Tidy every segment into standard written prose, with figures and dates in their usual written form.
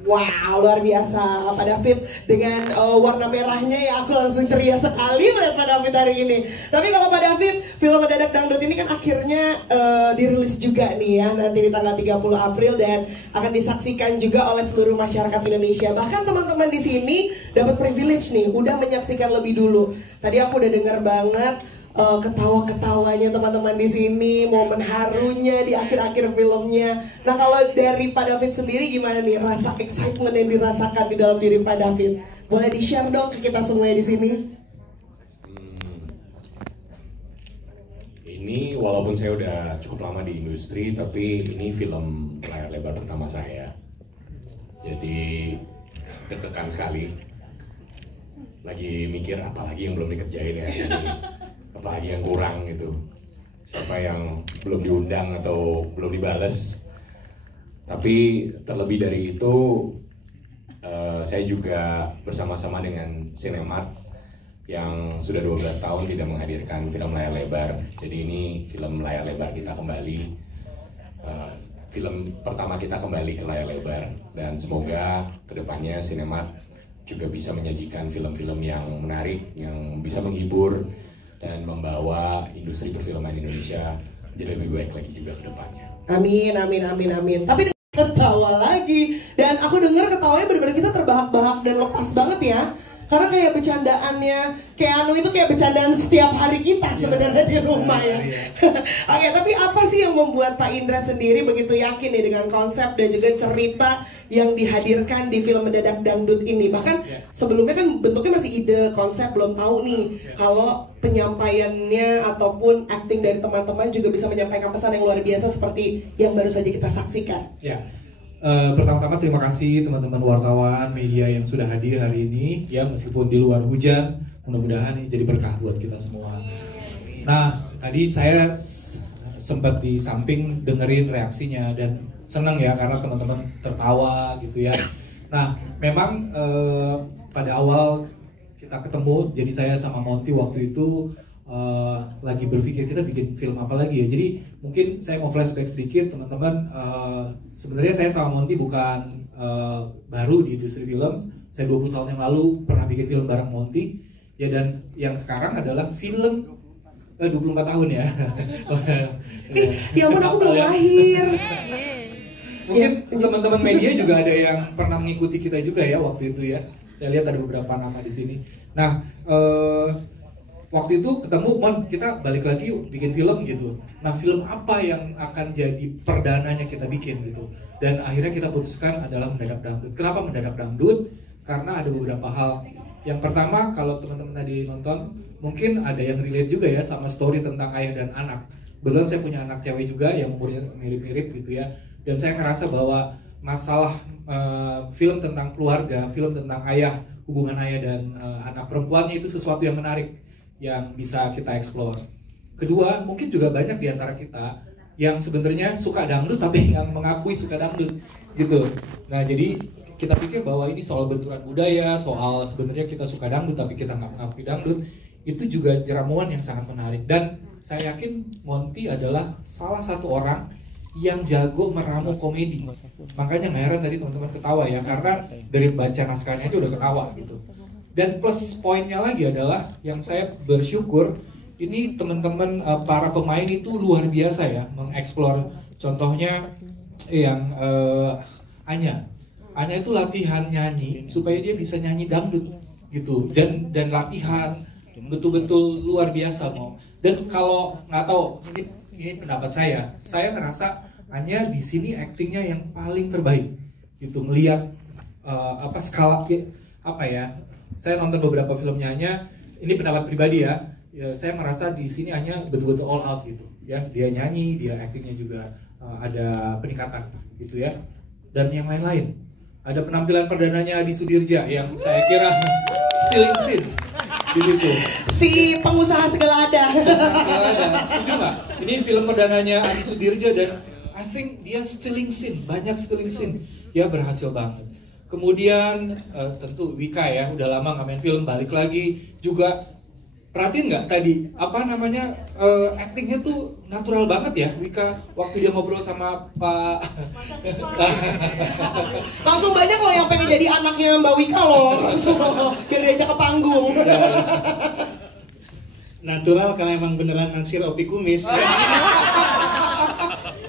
Wow, luar biasa Pak David dengan warna merahnya ya, aku langsung ceria sekali melihat Pak David hari ini. Tapi kalau Pak David, film Mendadak Dangdut ini kan akhirnya dirilis juga nih ya, nanti di tanggal 30 April dan akan disaksikan juga oleh seluruh masyarakat Indonesia. Bahkan teman-teman di sini dapat privilege nih, udah menyaksikan lebih dulu. Tadi aku udah dengar banget ketawa-ketawanya teman-teman di sini, momen harunya di akhir-akhir filmnya. Nah, kalau dari Pak David sendiri gimana nih rasa excitement yang dirasakan di dalam diri Pak David? Boleh di-share dong ke kita semua di sini? Ini walaupun saya udah cukup lama di industri, tapi ini film layar lebar pertama saya. Jadi deg-degan sekali. Lagi mikir apalagi yang belum dikerjain ya ini. Apalagi yang kurang gitu, siapa yang belum diundang atau belum dibales. Tapi terlebih dari itu saya juga bersama-sama dengan Cinemark yang sudah 12 tahun tidak menghadirkan film layar lebar. Jadi ini film layar lebar kita kembali, film pertama kita kembali ke layar lebar, dan semoga kedepannya Cinemark juga bisa menyajikan film-film yang menarik, yang bisa menghibur dan membawa industri perfilman Indonesia jadi lebih baik lagi juga ke depannya. Amin, amin, amin, amin. Tapi ketawa lagi, dan aku dengar ketawanya benar-benar kita terbahak-bahak dan lepas banget ya. Karena kayak bercandaannya Keanu itu kayak bercandaan setiap hari kita sebenarnya di rumah ya. Oke, tapi apa sih yang membuat Pak Indra sendiri begitu yakin nih dengan konsep dan juga cerita yang dihadirkan di film Mendadak Dangdut ini? Bahkan sebelumnya kan bentuknya masih ide, konsep, belum tahu nih kalau penyampaiannya ataupun acting dari teman-teman juga bisa menyampaikan pesan yang luar biasa seperti yang baru saja kita saksikan. Pertama-tama terima kasih teman-teman wartawan, media yang sudah hadir hari ini ya, meskipun di luar hujan, mudah-mudahan ini jadi berkah buat kita semua. Nah, tadi saya sempat di samping dengerin reaksinya dan senang ya karena teman-teman tertawa gitu ya. Nah, memang pada awal kita ketemu, jadi saya sama Monty waktu itu lagi berpikir kita bikin film apa lagi ya. Jadi mungkin saya mau flashback sedikit teman-teman. Sebenarnya saya sama Monty bukan baru di industri film. Saya 20 tahun yang lalu pernah bikin film bareng Monty ya, dan yang sekarang adalah film 24 tahun ya. Ya ampun, aku belum lahir. Mungkin teman-teman media juga ada yang pernah mengikuti kita juga ya waktu itu ya. Saya lihat ada beberapa nama di sini. Nah, waktu itu ketemu, Mon, kita balik lagi yuk bikin film gitu. Nah, film apa yang akan jadi perdananya kita bikin gitu. Dan akhirnya kita putuskan adalah Mendadak Dangdut. Kenapa Mendadak Dangdut? Karena ada beberapa hal. Yang pertama, kalau teman-teman tadi nonton, mungkin ada yang relate juga ya sama story tentang ayah dan anak. Kebetulan saya punya anak cewek juga yang umurnya mirip-mirip gitu ya. Dan saya ngerasa bahwa masalah film tentang keluarga, film tentang ayah, hubungan ayah dan anak perempuannya itu sesuatu yang menarik, yang bisa kita eksplor. Kedua, mungkin juga banyak di antara kita yang sebenarnya suka dangdut tapi yang mengakui suka dangdut gitu. Nah, jadi kita pikir bahwa ini soal benturan budaya, soal sebenarnya kita suka dangdut tapi kita nggak mengakui dangdut. Itu juga ramuan yang sangat menarik. Dan saya yakin Monty adalah salah satu orang yang jago meramu komedi. Makanya nggak heran tadi teman-teman ketawa ya, karena dari baca naskahnya aja udah ketawa gitu. Dan plus poinnya lagi adalah yang saya bersyukur ini teman-teman para pemain itu luar biasa ya mengeksplor. Contohnya yang Anya itu latihan nyanyi supaya dia bisa nyanyi dangdut gitu, dan latihan betul-betul luar biasa mau. Dan kalau nggak tahu ini pendapat saya ngerasa Anya di sini aktingnya yang paling terbaik gitu, melihat skala apa ya. Saya nonton beberapa filmnya Anya, ini pendapat pribadi ya, saya merasa di sini Anya betul-betul all out gitu ya. Dia nyanyi, dia aktingnya juga ada peningkatan gitu ya. Dan yang lain-lain, ada penampilan perdananya Adi Sudirja yang saya kira stealing scene di situ. Si pengusaha segala ada. Setuju nggak? Ini film perdananya Adi Sudirja dan I think dia stealing scene, banyak stealing scene. Ya, berhasil banget. Kemudian tentu Wika ya, udah lama nggak main film, balik lagi juga. Perhatiin nggak tadi apa namanya aktingnya tuh natural banget ya Wika waktu dia ngobrol sama Pak. Langsung banyak loh yang pengen jadi anaknya Mbak Wika loh, langsung biar diajak ke panggung. Natural karena emang beneran naksir Opi Kumis.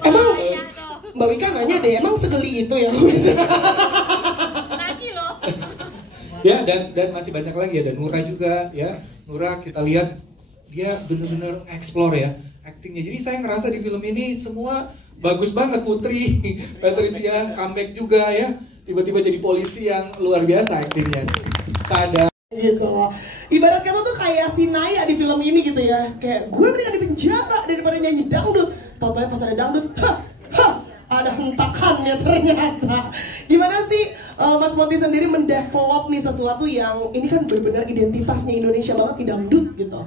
Emang Mbak Wika nanya deh, emang segeli itu ya? Ya, dan masih banyak lagi, ada Nura juga ya. Nura kita lihat dia bener-bener explore ya aktingnya. Jadi saya ngerasa di film ini semua bagus banget. Putri Patricia comeback juga ya, tiba-tiba jadi polisi yang luar biasa aktingnya. Sadar Gitu loh. Ibarat kata tuh kayak si Naya di film ini gitu ya. Kayak gue mendingan di penjara daripada nyanyi dangdut. Tau-taunya pas ada dangdut, ada hentakannya ternyata. Gimana sih Mas Monty sendiri mendevelop nih sesuatu yang ini kan benar-benar identitasnya Indonesia banget di dangdut gitu.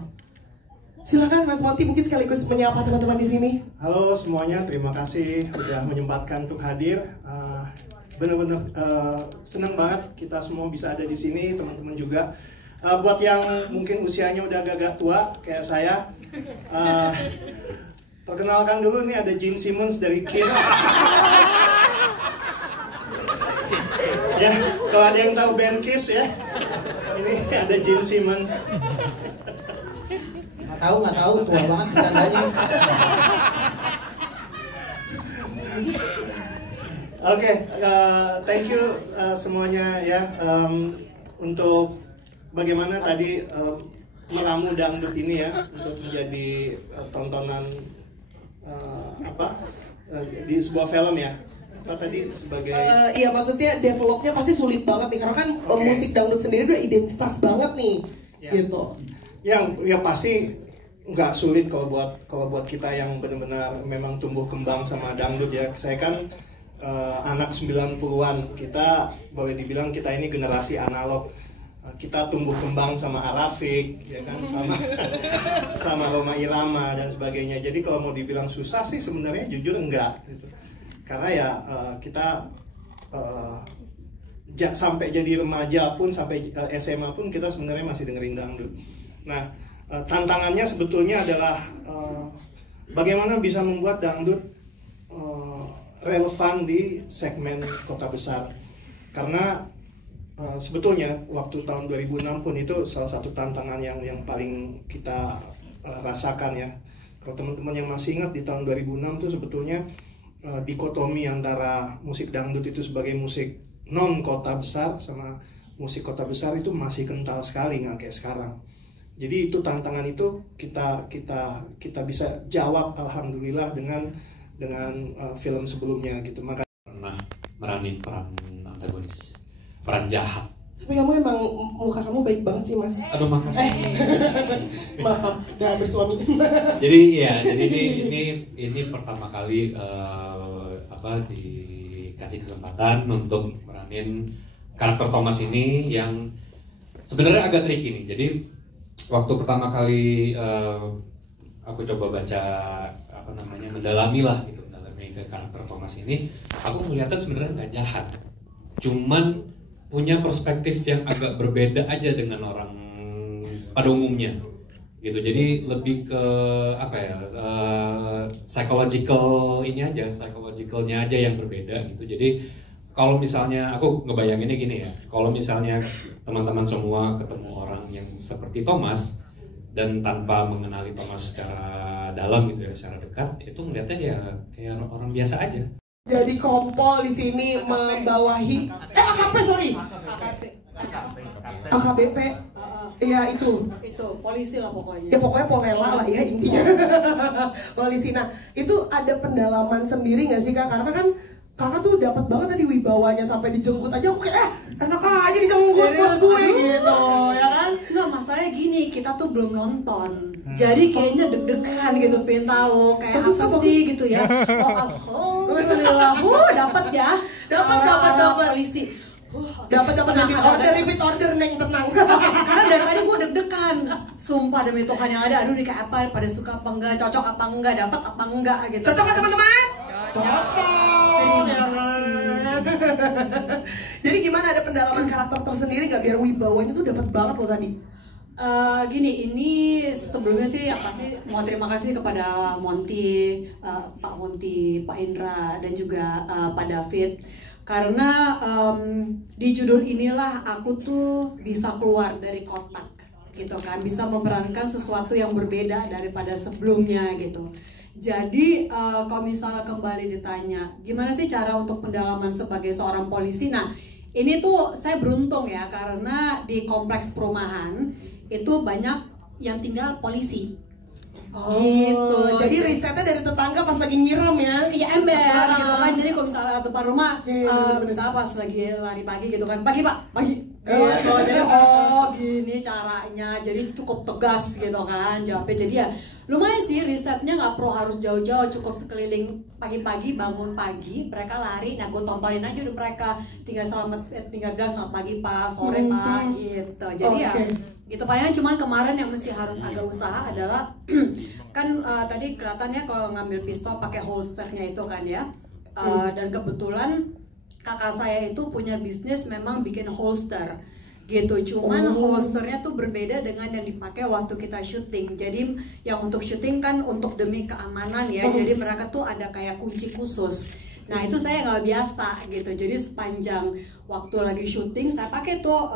Silakan Mas Monty mungkin sekaligus menyapa teman-teman di sini. Halo semuanya, terima kasih udah menyempatkan untuk hadir. Bener-bener senang banget kita semua bisa ada di sini, teman-teman juga. Buat yang mungkin usianya udah agak-agak tua kayak saya, perkenalkan dulu nih ada Gene Simmons dari Kiss. Ya, kalau ada yang tahu band Kiss ya, ini ada Gene Simmons. Nggak tahu, tua banget bercandanya. Oke, thank you semuanya ya untuk bagaimana tadi meramu dangdut ini ya untuk menjadi tontonan di sebuah film ya. Apa tadi sebagai iya maksudnya developnya pasti sulit banget nih karena kan musik dangdut sendiri udah identitas banget nih ya. Gitu. Ya pasti nggak sulit kalau buat kita yang benar-benar memang tumbuh kembang sama dangdut ya. Saya kan anak 90-an, kita boleh dibilang kita ini generasi analog. Kita tumbuh kembang sama Arafik, ya kan, sama Rhoma Irama dan sebagainya. Jadi kalau mau dibilang susah sih sebenarnya jujur enggak gitu. Karena ya kita sampai jadi remaja pun, sampai SMA pun kita sebenarnya masih dengerin dangdut. Nah, tantangannya sebetulnya adalah bagaimana bisa membuat dangdut relevan di segmen kota besar. Karena sebetulnya waktu tahun 2006 pun itu salah satu tantangan yang paling kita rasakan ya. Kalau teman-teman yang masih ingat di tahun 2006 itu sebetulnya dikotomi antara musik dangdut itu sebagai musik non kota besar sama musik kota besar itu masih kental sekali, nggak kayak sekarang. Jadi itu tantangan itu kita bisa jawab alhamdulillah dengan film sebelumnya gitu. Maka Pernah meranin peran antagonis, peran jahat. Tapi kamu emang muka kamu baik banget sih Mas. Aduh makasih. Maaf, gak bersuami. Jadi ini pertama kali dikasih kesempatan untuk meranin karakter Thomas ini yang sebenarnya agak tricky nih. Jadi waktu pertama kali aku coba baca mendalami ke karakter Thomas ini, aku melihatnya sebenarnya nggak jahat, cuman punya perspektif yang agak berbeda aja dengan orang pada umumnya gitu. Jadi lebih ke psychologicalnya aja yang berbeda gitu. Jadi kalau misalnya aku ngebayanginnya gini ya, kalau misalnya teman-teman semua ketemu orang yang seperti Thomas dan tanpa mengenali Thomas secara dalam gitu ya, secara dekat, itu ngeliatnya ya kayak orang biasa aja. Jadi kompol di sini membawahi AKBP. Ya itu polisi lah pokoknya. Ya pokoknya Polela lah ya intinya. Polisi. Nah, itu ada pendalaman sendiri nggak sih Kak? Karena kan Kakak tuh dapat banget tadi wibawanya sampai dijemput aja, aku kayak enak aja dijemput bos gue gitu, ya kan? Nggak, masalahnya gini, kita tuh belum nonton, jadi kayaknya deg-degan gitu, pengen tahu kayak apa sih gitu ya. Oh alhamdulillah, dapat ya, dapat polisi. Dapat repeat order neng, tenang. Karena dari tadi gue deg-degan, sumpah demi Tuhan yang ada, aduh nih kayak apa, pada suka apa enggak, cocok apa enggak, dapat apa enggak gitu. Cocok kan teman-teman? Cocok. Terima kasih. Jadi gimana, ada pendalaman karakter tersendiri nggak biar wibawanya tuh dapat banget loh tadi? Gini, ini sebelumnya sih pasti mau terima kasih kepada Monty, Pak Monty, Pak Indra, dan juga Pak David. Karena di judul inilah aku tuh bisa keluar dari kotak gitu kan, bisa memerankan sesuatu yang berbeda daripada sebelumnya gitu. Jadi kalau misalnya kembali ditanya gimana sih cara untuk pendalaman sebagai seorang polisi, nah ini tuh saya beruntung ya karena di kompleks perumahan itu banyak yang tinggal polisi. Gitu. Jadi risetnya dari tetangga pas lagi nyiram ya. Iya ember gitu kan. Jadi kalau misalnya depan rumah misalnya pas lagi lari pagi gitu kan. Pagi Pak, pagi. Gitu. Jadi gini caranya. Jadi cukup tegas gitu kan jawabnya. Jadi ya lumayan sih risetnya, nggak perlu harus jauh-jauh, cukup sekeliling. Pagi-pagi bangun pagi mereka lari, nah gue tontonin aja udah mereka tinggal bilang selamat pagi Pak, sore Pak gitu. Jadi ya gitu. Palingan cuman kemarin yang mesti harus agak usaha adalah kan tadi kelihatannya kalau ngambil pistol pakai holsternya itu kan ya, dan kebetulan kakak saya itu punya bisnis memang bikin holster gitu, cuman holsternya tuh berbeda dengan yang dipakai waktu kita syuting. Jadi yang untuk syuting kan untuk demi keamanan ya, jadi mereka tuh ada kayak kunci khusus. Nah itu saya nggak biasa gitu, jadi sepanjang waktu lagi syuting saya pakai tuh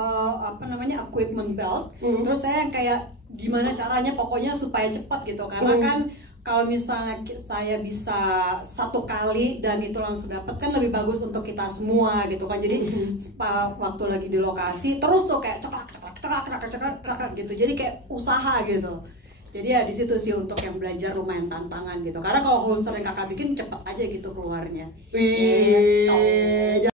equipment belt, terus saya kayak gimana caranya pokoknya supaya cepat gitu, karena kan kalau misalnya saya bisa satu kali dan itu langsung dapat kan lebih bagus untuk kita semua gitu kan. Jadi waktu lagi di lokasi terus tuh kayak cekak gitu, jadi kayak usaha gitu. Jadi ya di situ sih untuk yang belajar lumayan tantangan gitu. Karena kalau holster yang kakak bikin cepet aja gitu keluarnya. Wih. Gitu.